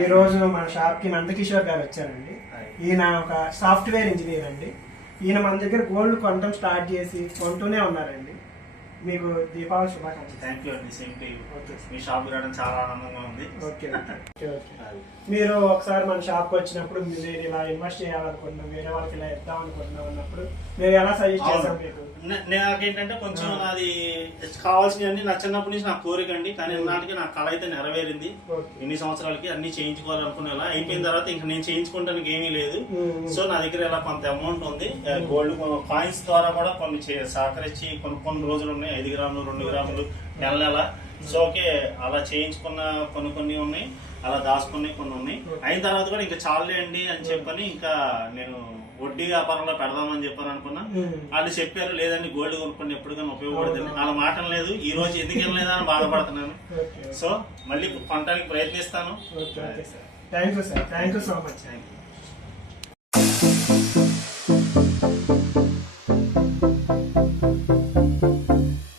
ఈ రోజు మన షాప్ కి నందకిషోర్ గారు వచ్చారండి. ఈయన ఒక సాఫ్ట్వేర్ ఇంజనీర్ అండి. ఈయన మన దగ్గర గోల్డ్ కొనడం స్టార్ట్ చేసి కొంటూనే ఉన్నారండి. మీకు దీపావళి శుభాకాంక్షలు. థ్యాంక్ యూ అండి. Same to you. Me shop రావడం చాలా ఆనందంగా ఉంది. ఓకే మీరు ఒకసారి మన షాప్ కి వచ్చినప్పుడు మీరు ఇలా ఇన్వెస్ట్ చేయాలనుకుంటున్నాం, వేరే వాళ్ళకి ఇలా ఇద్దాం అనుకుంటున్నాం అన్నప్పుడు మేము ఎలా సజెస్ట్ చేస్తాం మీకు? నాకేంటంటే కొంచెం నాది కావాల్సినవన్నీ నా చిన్నప్పటి నుంచి నా కోరిక అండి. కానీ నాటికి నా కళ అయితే నెరవేరింది. ఇన్ని సంవత్సరాలకి అన్ని చేయించుకోవాలనుకునేలా అయిపోయిన తర్వాత ఇంకా నేను చేయించుకోవడానికి ఏమీ లేదు. సో నా దగ్గర ఇలా కొంత అమౌంట్ ఉంది. గోల్డ్ కాయిన్స్ ద్వారా కూడా కొన్ని సహకరించి కొన్ని రోజులు ఉన్నాయి. 5 గ్రాములు 2 గ్రాములు నెల. సో ఓకే, అలా చేయించుకున్న కొన్ని ఉన్నాయి, అలా దాచుకునే కొన్ని ఉన్నాయి. అయిన తర్వాత కూడా ఇంకా చాలే అండి అని చెప్పని ఇంకా నేను వడ్డీ వ్యాపారంలో పెడదామని చెప్పని అనుకున్నా. వాళ్ళు చెప్పారు లేదండి గోల్డ్ కొనుక్కొని ఎప్పటికైనా ఉపయోగపడుతుంది. అలా మాటం లేదు. ఈ రోజు ఎందుకు వెళ్ళలేదా అని బాధపడుతున్నాను. సో మళ్ళీ కొనడానికి ప్రయత్నిస్తాను. Thank you sir. Thank you so much. Thank you.